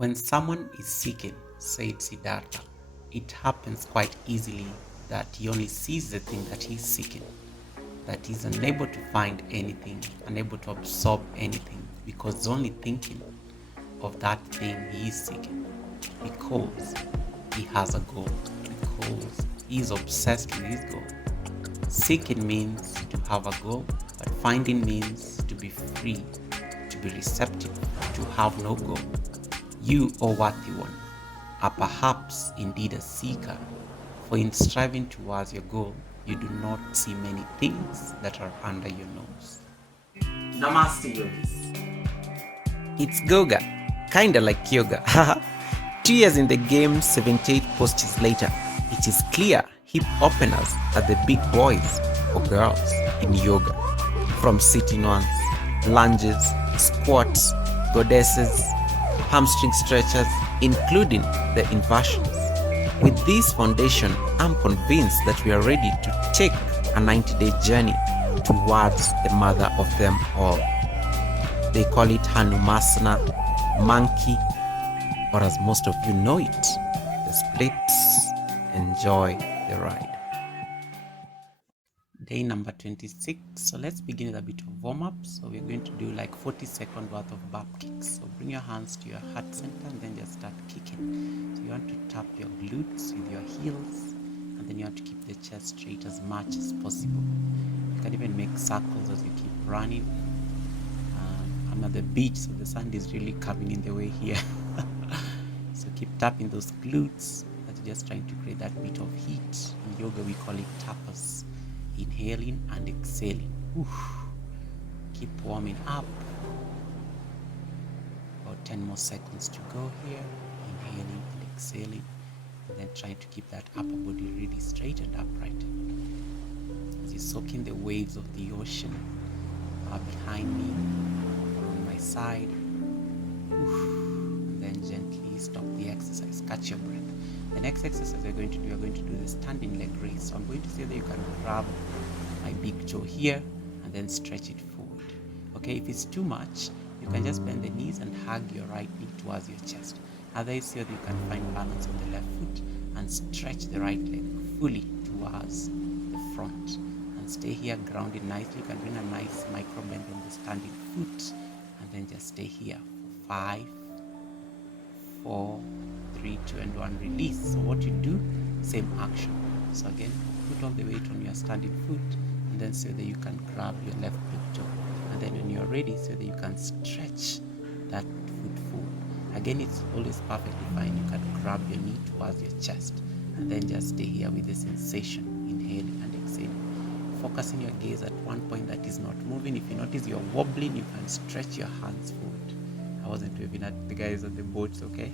When someone is seeking, said Siddhartha, it happens quite easily that he only sees the thing that he's seeking, that he's unable to find anything, unable to absorb anything, because he's only thinking of that thing he is seeking, because he has a goal, because he is obsessed with his goal. Seeking means to have a goal, but finding means to be free, to be receptive, to have no goal. You, O worthy one, are perhaps indeed a seeker, for in striving towards your goal, you do not see many things that are under your nose. Namaste, yogis. It's Goga, kinda like yoga. 2 years in the game, 78 posters later, it is clear hip openers are the big boys or girls in yoga. From sitting ones, lunges, squats, goddesses, hamstring stretchers, including the inversions. With this foundation, I'm convinced that we are ready to take a 90-day journey towards the mother of them all. They call it hanumanasana, monkey, or as most of you know it, the splits. Enjoy the ride. Day number 26. So let's begin with a bit of warm-up. So we're going to do like 40-second worth of back kicks. So bring your hands to your heart center and then just start kicking. So you want to tap your glutes with your heels, and then you have to keep the chest straight as much as possible. You can even make circles as you keep running. I'm at the beach, so the sand is really coming in the way here. So keep tapping those glutes. That's just trying to create that bit of heat. In yoga, we call it tapas. Inhaling and exhaling. Oof. Keep warming up. About 10 more seconds to go here. Inhaling and exhaling. And then trying to keep that upper body really straight and upright. As you soak in the waves of the ocean behind me, on my side. Oof. And then gently stop the exercise. Catch your breath. The next exercise we're going to do the standing leg raise. So I'm going to say that you can grab my big toe here and then stretch it forward. Okay, if it's too much, you can just bend the knees and hug your right knee towards your chest. Otherwise, so that you can find balance on the left foot and stretch the right leg fully towards the front. And stay here grounded nicely. You can bring a nice micro bend on the standing foot and then just stay here for 5, 4, 3, 2, and 1, release. So what you do, same action. So again, put all the weight on your standing foot, and then so that you can grab your left big toe. And then when you're ready, so that you can stretch that foot forward. Again, it's always perfectly fine. You can grab your knee towards your chest, and then just stay here with the sensation, inhaling and exhaling. Focusing your gaze at one point that is not moving. If you notice you're wobbling, you can stretch your hands forward. I wasn't waving at the guys on the boats, okay?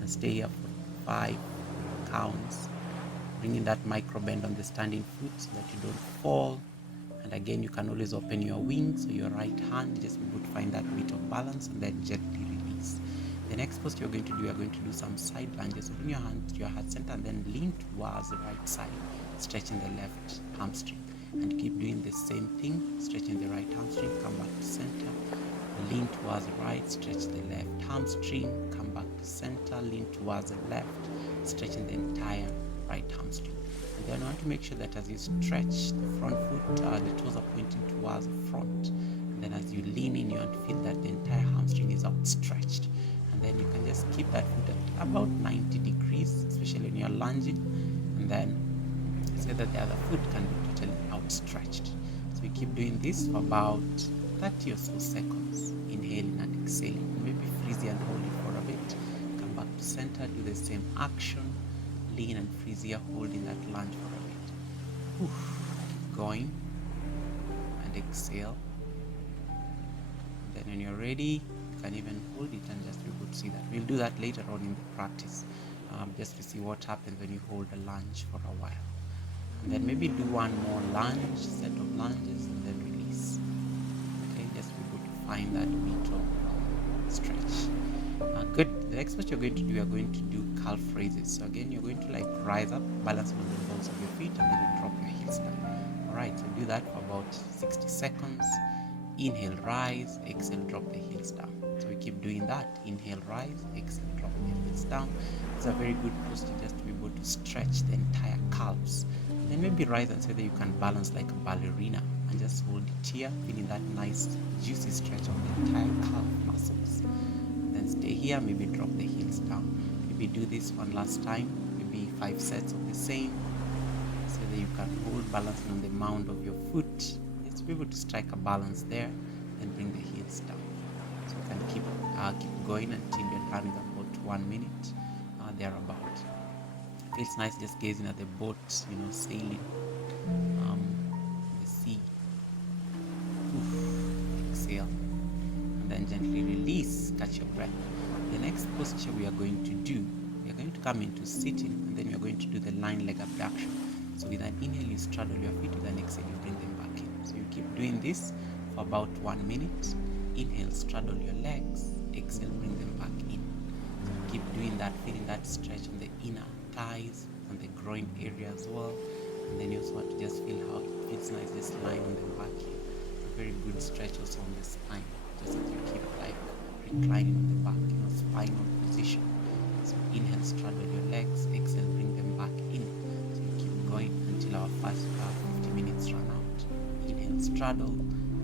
And stay here for 5 counts, bringing that micro bend on the standing foot so that you don't fall. And again, you can always open your wings, so your right hand just be able to find that bit of balance and then gently release. The next post you're going to do some side lunges. So bring your hand to your heart center and then lean towards the right side, stretching the left hamstring. And keep doing the same thing, stretching the right hamstring, come back to center. Lean towards the right, stretch the left hamstring, come back to center, lean towards the left, stretching the entire right hamstring. And then you want to make sure that as you stretch the front foot, the toes are pointing towards the front. And then as you lean in, you want to feel that the entire hamstring is outstretched. And then you can just keep that foot at about 90 degrees, especially when you're lunging. And then say that the other foot can be totally outstretched. So we keep doing this for about 30 or so seconds, inhaling and exhaling. Maybe freeze here and hold it for a bit. Come back to center, do the same action. Lean and freeze here, holding that lunge for a bit. Oof. Going and exhale. Then when you're ready, you can even hold it and just be able to see that. We'll do that later on in the practice, just to see what happens when you hold a lunge for a while. And then maybe do one more lunge, set of lunges, and then release. Okay, just be able to find that bit of stretch. Good. The next what you're going to do, you're going to do calf raises. So again, you're going to like rise up, balance on the balls of your feet, and then you drop your heels down. Alright, so do that for about 60 seconds. Inhale, rise, exhale, drop the heels down. So we keep doing that. Inhale, rise, exhale, drop the heels down. It's a very good posture just to be able to stretch the entire calves. Then maybe rise and say that you can balance like a ballerina and just hold it here, feeling that nice juicy stretch of the entire calf muscles. Then stay here, maybe drop the heels down. Maybe do this one last time, maybe 5 sets of the same, so that you can hold balance on the mound of your foot. Just be able to strike a balance there, and bring the heels down. So you can keep going until you're done with about 1 minute, thereabout. Feels nice just gazing at the boat, sailing the sea. Exhale, and then gently release, catch your breath. The next posture we are going to do, we are going to come into sitting, and then we are going to do the lying leg abduction. So with an inhale, you straddle your feet, with an exhale, you bring them back in. So you keep doing this for about 1 minute. Inhale, straddle your legs, exhale, bring them back in. So you keep doing that, feeling that stretch on the inner thighs and the groin area as well. And then you also want to just feel how it feels nice just lying on the back here. It's a very good stretch also on the spine, just as you keep like reclining on the back, spinal position. So inhale, straddle your legs, exhale, bring them back in. So you keep going until our first 50 minutes run out. Inhale, straddle,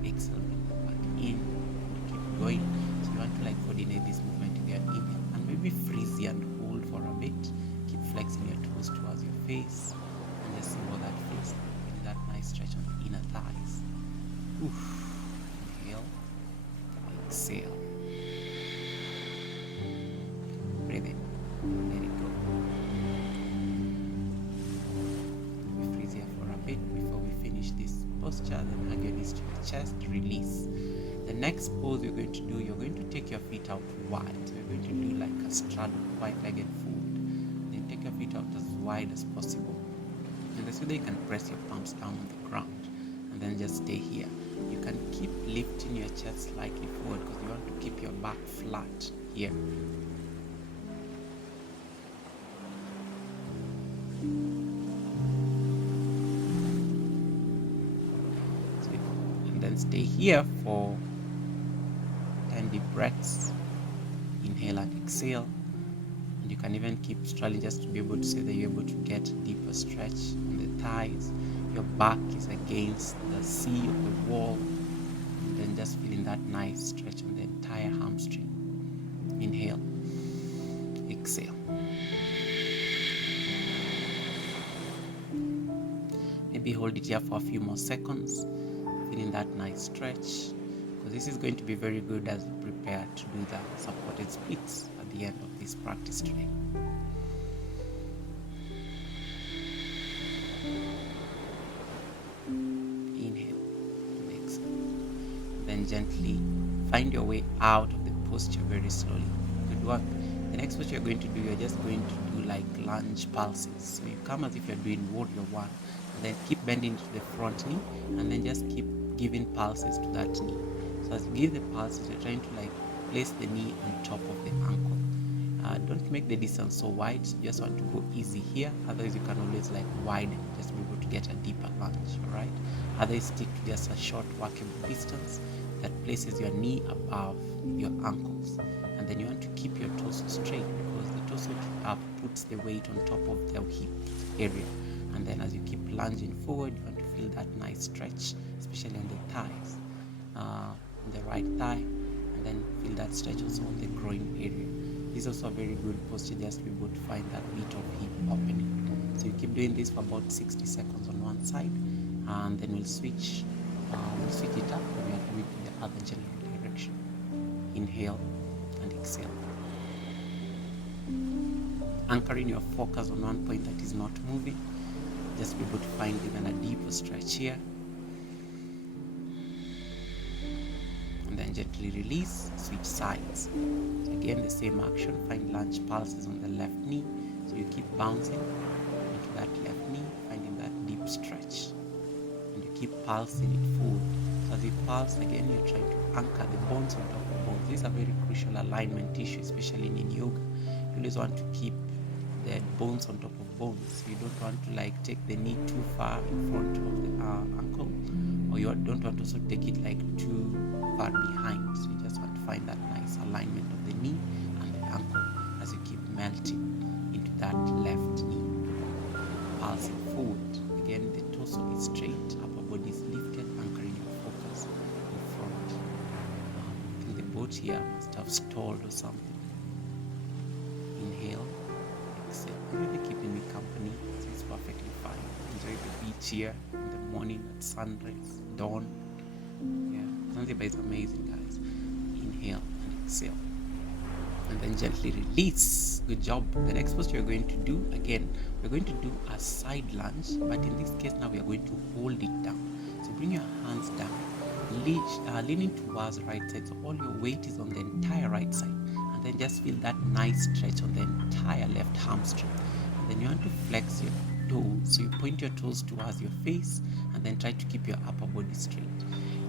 exhale, bring them back in. You keep going. So you want to like coordinate this movement with your inhale and maybe freeze and hold for a bit. Keep flexing your toes towards your face and just see how that feels. Feel that nice stretch on the inner thighs. Inhale, exhale. Breathe in, let it go. We freeze here for a bit before we finish this posture. Then hug your knees to your chest, release. The next pose you're going to do, you're going to take your feet out wide. So you're going to do like a straddle, wide-legged fold. Then take your feet out as wide as possible. And so that you can press your palms down on the ground. And then just stay here. You can keep lifting your chest slightly forward because you want to keep your back flat here. And then stay here for 10 deep breaths. Inhale and exhale. And you can even keep straddling just to be able to say that you're able to get a deeper stretch on the thighs. Your back is against the sea of the wall. And then just feeling that nice stretch on the entire hamstring. Inhale. Exhale. Maybe hold it here for a few more seconds. Feeling that nice stretch. Because this is going to be very good as we prepare to do the supported splits at the end of this practice today. Inhale and exhale. Then gently find your way out of the posture very slowly. Good work. The next posture you're going to do, you're just going to do like lunge pulses. So you come as if you're doing warrior one. And then keep bending to the front knee and then just keep giving pulses to that knee. So as you give the pulses, you're trying to like place the knee on top of the ankle. Don't make the distance so wide. You just want to go easy here. Otherwise, you can always like widen, just be able to get a deeper lunge. All right. Otherwise, stick to just a short workable distance that places your knee above your ankles, and then you want to keep your torso straight because the torso puts the weight on top of the hip area. And then as you keep lunging forward, you want to feel that nice stretch, especially on the thighs, on the right thigh, and then feel that stretch also on the groin area. This is also a very good posture just to be able to find that bit of hip opening. So you keep doing this for about 60 seconds on one side, and then we'll switch it up and we'll move in the other general direction. Inhale and exhale. Anchoring your focus on one point that is not moving. Just be able to find even a deeper stretch here. And then gently release, switch sides. So again, the same action, find lunge pulses on the left knee. So you keep bouncing into that left knee, finding that deep stretch. And you keep pulsing it forward. So as you pulse, again, you're trying to anchor the bones on top of bones. This is a very crucial alignment issue, especially in yoga. You always want to keep the bones on top of bones. You don't want to like take the knee too far in front of the ankle, or you don't want to also take it like too far behind. So you just want to find that nice alignment of the knee and the ankle as you keep melting into that left knee. Pulsing forward. Again, the torso is straight, upper body is lifted, anchoring your focus in front. I think the boat here must have stalled or something. Inhale, exhale. I'm really keeping me company, so it's perfectly fine. Enjoy the beach here in the morning at sunrise, dawn. Yeah, Zanzibar is amazing, guys. Inhale and exhale. And then gently release. Good job. The next pose you're going to do, again, we're going to do a side lunge, but in this case now we are going to hold it down. So bring your hands down, leaning towards the right side, so all your weight is on the entire right side, and then just feel that nice stretch on the entire left hamstring. And then you want to flex your toes, so you point your toes towards your face, and then try to keep your upper body straight.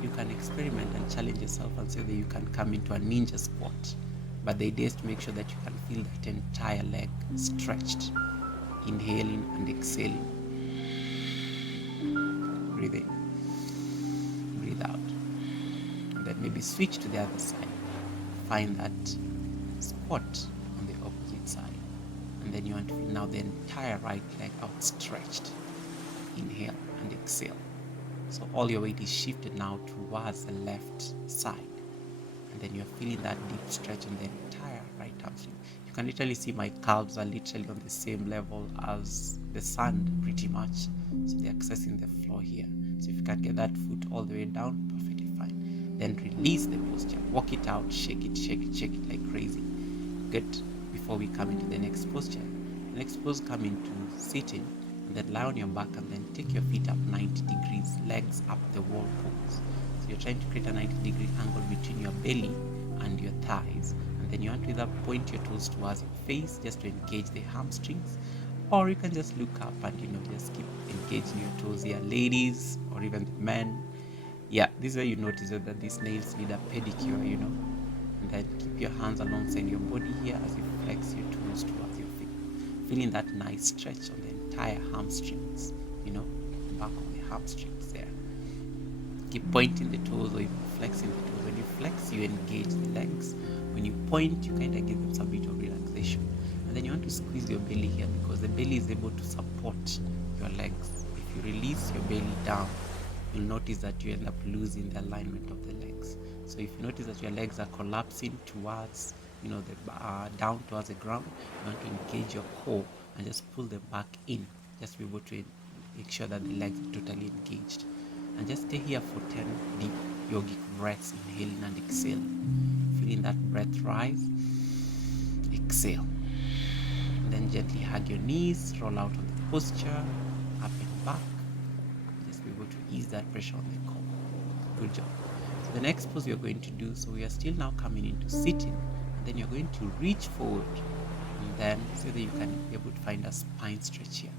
You can experiment and challenge yourself and say that you can come into a ninja squat. But the idea is to make sure that you can feel that entire leg stretched. Inhaling and exhaling. Breathe in. Breathe out. And then maybe switch to the other side. Find that squat on the opposite side. And then you want to feel now the entire right leg outstretched. Inhale and exhale. So all your weight is shifted now towards the left side. And then you're feeling that deep stretch in the entire right hamstring. You can literally see my calves are literally on the same level as the sand pretty much. So they're accessing the floor here. So if you can get that foot all the way down, perfectly fine. Then release the posture. Walk it out, shake it, shake it, shake it like crazy. Good. Before we come into the next posture. The next pose, come into sitting and then lie on your back and then take your feet up 90 degrees, legs up the wall pose. You're trying to create a 90-degree angle between your belly and your thighs, and then you want to either point your toes towards your face just to engage the hamstrings, or you can just look up and just keep engaging your toes here, ladies or even the men. Yeah, this is where you notice that these nails need a pedicure, and then keep your hands alongside your body here as you flex your toes towards your feet, feeling that nice stretch on the entire hamstrings, back of the hamstrings there. Keep pointing the toes or even flexing the toes. When you flex, you engage the legs. When you point, you kind of give them some bit of relaxation. And then you want to squeeze your belly here because the belly is able to support your legs. If you release your belly down, you'll notice that you end up losing the alignment of the legs. So if you notice that your legs are collapsing towards, down towards the ground, you want to engage your core and just pull them back in. Just to be able to make sure that the legs are totally engaged. And just stay here for 10 deep yogic breaths, inhaling and exhaling. Feeling that breath rise, exhale. And then gently hug your knees, roll out of the posture, up and back. Just be able to ease that pressure on the core. Good job. So the next pose we are going to do, so we are still now coming into sitting. And then you're going to reach forward. And then so that you can be able to find a spine stretch here.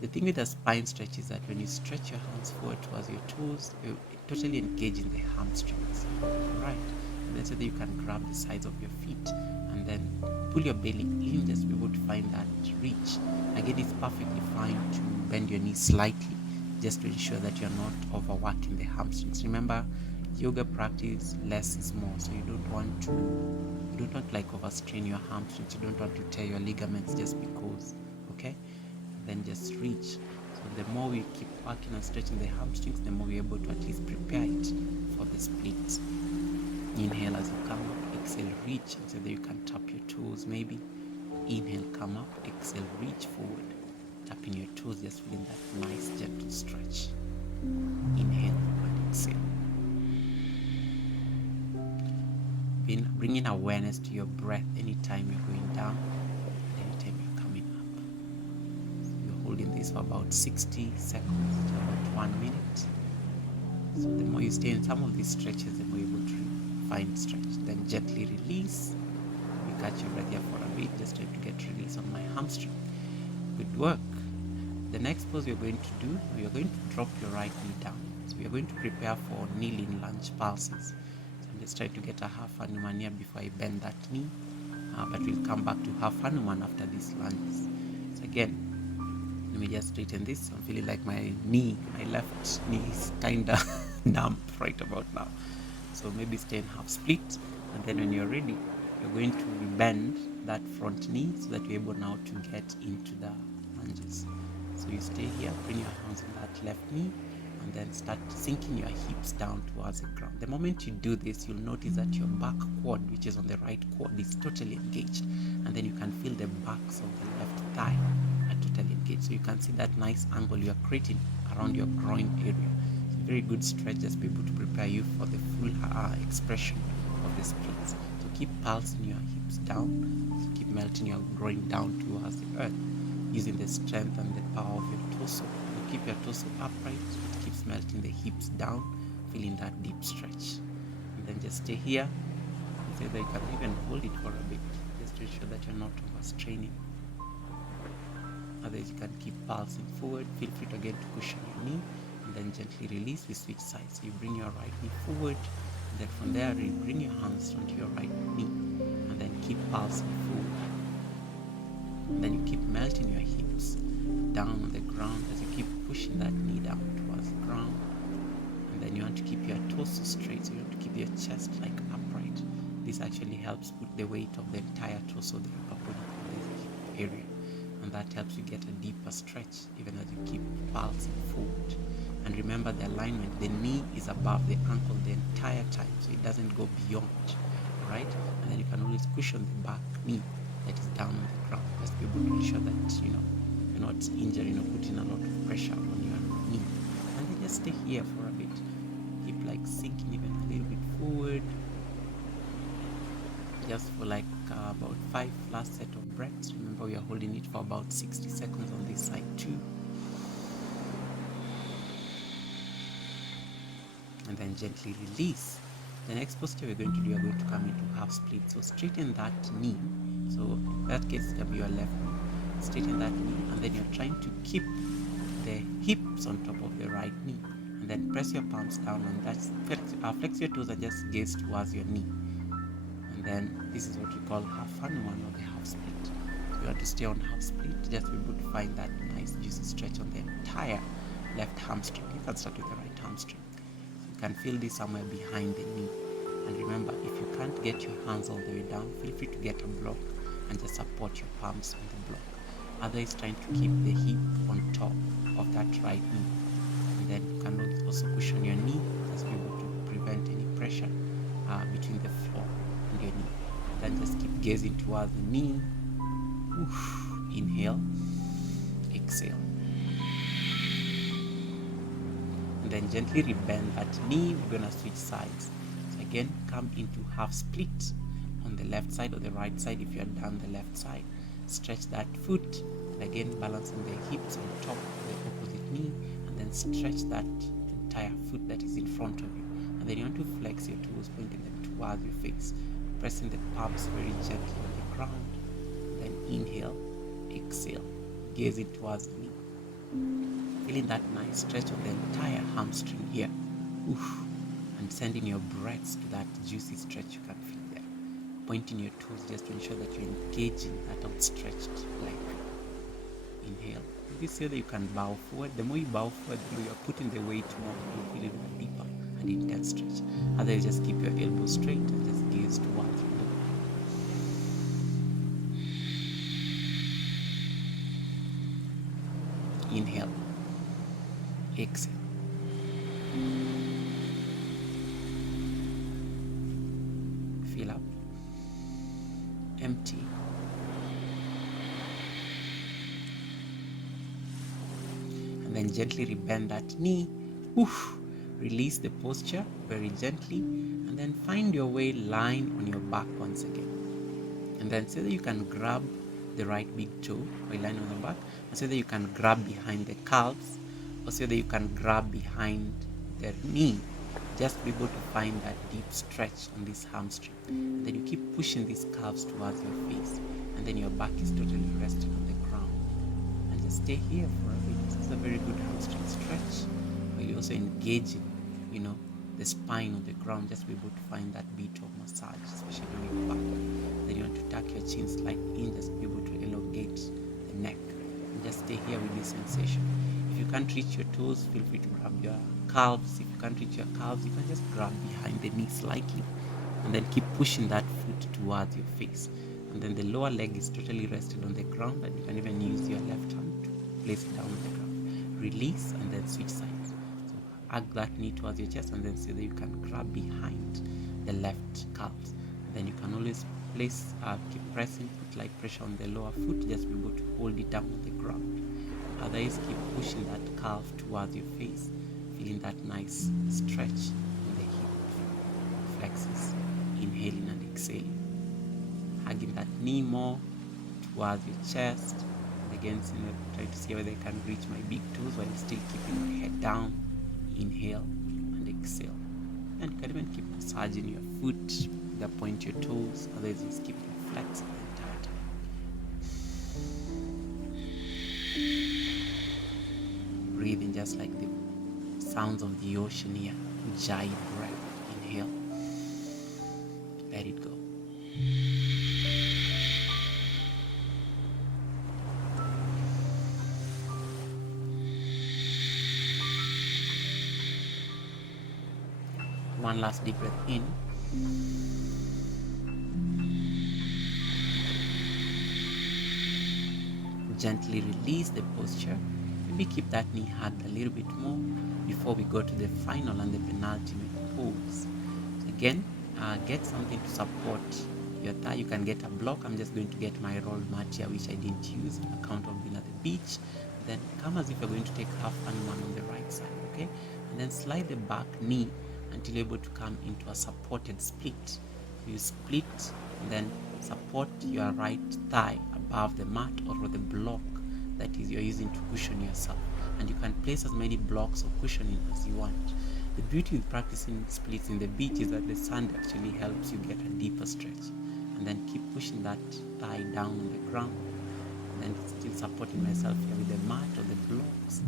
The thing with a spine stretch is that when you stretch your hands forward towards your toes, you're totally engaging the hamstrings, right? And then so that you can grab the sides of your feet and then pull your belly in, just be able to find that reach. Again, it's perfectly fine to bend your knees slightly, just to ensure that you're not overworking the hamstrings. Remember, yoga practice, less is more, so you don't want to overstrain your hamstrings. You don't want to tear your ligaments just because, okay? Then just reach. So the more we keep working and stretching the hamstrings, the more we're able to at least prepare it for the split. Inhale as you come up, exhale, reach, and so that you can tap your toes maybe. Inhale, come up, exhale, reach forward, tapping your toes, just feeling that nice gentle stretch. Inhale and exhale. Bringing awareness to your breath anytime you're going down, anytime you're coming up. So you're holding this for about 60 seconds to about 1 minute. So the more you stay in some of these stretches, the more you're able to find stretch. Then gently release. You catch your breath here for a bit, just trying to get release on my hamstring. Good work. The next pose we're going to do, we are going to drop your right knee down. So we are going to prepare for kneeling lunge pulses. Let's try to get a half Hanuman here before I bend that knee, but we'll come back to half Hanuman after these lunges. So again, let me just straighten this. I'm feeling like my left knee is kinda numb right about now. So maybe stay in half split, and then when you're ready, you're going to bend that front knee so that you're able now to get into the lunges. So you stay here, bring your hands on that left knee, and then start sinking your hips down towards the ground. The moment you do this, you'll notice that your back quad, which is on the right quad, is totally engaged. And then you can feel the backs of the left thigh are totally engaged. So you can see that nice angle you're creating around your groin area. It's a very good stretch just to be able to prepare you for the full expression of the splits. So keep pulsing your hips down. So keep melting your groin down towards the earth, using the strength and the power of your torso. You keep your torso upright, it keeps melting the hips down, feeling that deep stretch. And then just stay here. So that you can even hold it for a bit, just to ensure that you're not overstraining. Otherwise, you can keep pulsing forward. Feel free to again to cushion your knee, and then gently release. We switch sides. So you bring your right knee forward, and then from there, you bring your hands onto your right knee, and then keep pulsing forward. And then you keep melting your hips down on the ground as you keep pushing that knee down towards the ground. And then you want to keep your torso straight, so you want to keep your chest like upright. This actually helps put the weight of the entire torso, the upper body, in this area. And that helps you get a deeper stretch even as you keep pulsing forward. And remember the alignment, the knee is above the ankle the entire time, so it doesn't go beyond, right? And then you can always cushion the back knee that is down on the ground. Just be able to ensure that, you're not injuring or putting a lot of pressure on your knee. And then just stay here for a bit. Keep like sinking even a little bit forward. Just for like about 5 last set of breaths. Remember, we are holding it for about 60 seconds on this side too. And then gently release. The next posture we're going to do, we're going to come into half split. So straighten that knee. So in that case, it can be your left knee. Straighten that knee, and then you're trying to keep the hips on top of the right knee. And then press your palms down, and that's flex your toes and just gaze towards your knee. And then this is what we call half Hanuman, or the half split. If you want to stay on half split, just be able to find that nice juicy stretch on the entire left hamstring. You can start with the right hamstring. So you can feel this somewhere behind the knee. And remember, if you can't get your hands all the way down, feel free to get a block and just support your palms on the block. Otherwise, trying to keep the hip on top of that right knee. And then you can also cushion your knee, just be able to prevent any pressure between the floor and your knee. And then just keep gazing towards the knee. Oof. Inhale, exhale. And then gently rebend that knee. We're gonna switch sides. So again, come into half split on the left side or the right side if you're done the left side. Stretch that foot, and again balancing the hips on top of the opposite knee, and then stretch that entire foot that is in front of you. And then you want to flex your toes, pointing them towards your face, pressing the palms very gently on the ground. And then inhale, exhale, gazing towards the knee. Feeling that nice stretch of the entire hamstring here. Oof. And sending your breaths to that juicy stretch you can feel there. Pointing your toes just to ensure that you're engaging that outstretched leg. Inhale. You see that you can bow forward. The more you bow forward, the more you're putting the weight more, you feel even deeper and intense stretch. Otherwise, just keep your elbows straight and just gaze towards your knee. Inhale. Exhale. Fill up. Empty. And then gently rebend that knee. Oof. Release the posture very gently, and then find your way lying on your back once again. And then say that you can grab the right big toe by lying on the back, and say that you can grab behind the calves, or say that you can grab behind the knee. Just be able to find that deep stretch on this hamstring. And then you keep pushing these calves towards your face, and then your back is totally resting on the ground. And just stay here for a bit. This is a very good hamstring stretch, while you're also engaging, the spine on the ground. Just be able to find that bit of massage, especially on your back. Then you want to tuck your chin slightly in, just be able to elongate the neck. And just stay here with this sensation. If you can't reach your toes, feel free to grab your calves. If you can't reach your calves, you can just grab behind the knee slightly and then keep pushing that foot towards your face. And then the lower leg is totally rested on the ground, and you can even use your left hand to place it down on the ground. Release and then switch sides. So hug that knee towards your chest, and then so that you can grab behind the left calves. And then you can always place, keep pressing, put like pressure on the lower foot, just be able to hold it down on the ground. Otherwise, keep pushing that calf towards your face, feeling that nice stretch in the hip flexes, inhaling and exhaling. Hugging that knee more towards your chest. And again, try to see whether I can reach my big toes while still keeping my head down. Inhale and exhale. And you can even keep massaging your foot, point your toes, otherwise just keep them flexing the entire time. Breathing just like the sounds of the ocean here. Ujjayi breath. Inhale. Let it go. One last deep breath in. Gently release the posture. Maybe keep that knee hugged a little bit more before we go to the final and the penultimate pose. So again, get something to support your thigh. You can get a block. I'm just going to get my rolled mat here, which I didn't use on account of being at the beach. Then come as if you're going to take half hanuman on the right side, okay? And then slide the back knee until you're able to come into a supported split. You split and then support your right thigh above the mat or the block that is you're using to cushion yourself. And you can place as many blocks of cushioning as you want. The beauty with practicing splits in the beach is that the sand actually helps you get a deeper stretch. And then keep pushing that thigh down on the ground. And then still supporting myself here with the mat or the blocks.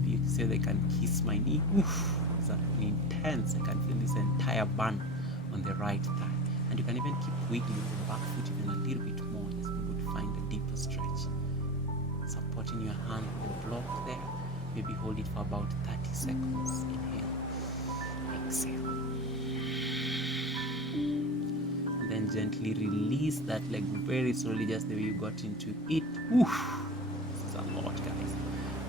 Maybe you can say they can kiss my knee. Oof, it's intense. I can feel this entire burn on the right thigh. And you can even keep wiggling the back foot even a little bit more, just be able to find a deeper stretch. Supporting your hand with the block there. Maybe hold it for about 30 seconds. Inhale. Exhale. And then gently release that leg very slowly, just the way you got into it. Oof. This is a lot, guys.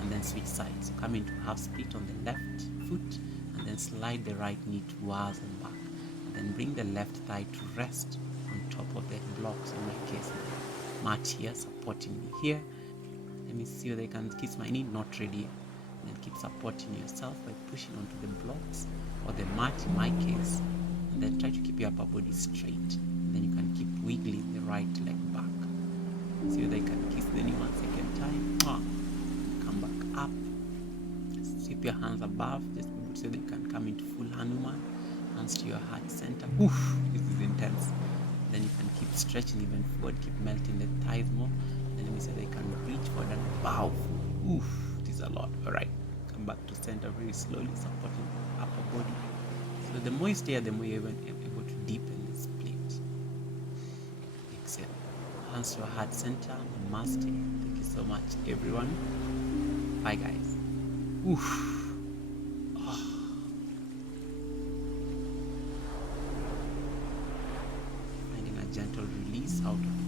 And then switch sides. So come into half split on the left foot, and then slide the right knee towards and back. Then bring the left thigh to rest on top of the blocks, in my case the mat here supporting me here. Let me see whether I can kiss my knee, not ready yet. And then keep supporting yourself by pushing onto the blocks or the mat in my case, and then try to keep your upper body straight. And then you can keep wiggling the right leg back. See whether I can kiss the knee one second time. Come back up. Sweep your hands above, just so that you can come into full hanuman. Hands to your heart center. Oof, this is intense. Then you can keep stretching even forward, keep melting the thighs more. And then we say they can reach forward and bow forward. Oof, it is a lot. Alright, come back to center very slowly, supporting the upper body. So the more you stay here, the more you're able to deepen the split. Exhale. Hands to your heart center. Namaste. Thank you so much, everyone. Bye, guys. Oof. Gentle release out of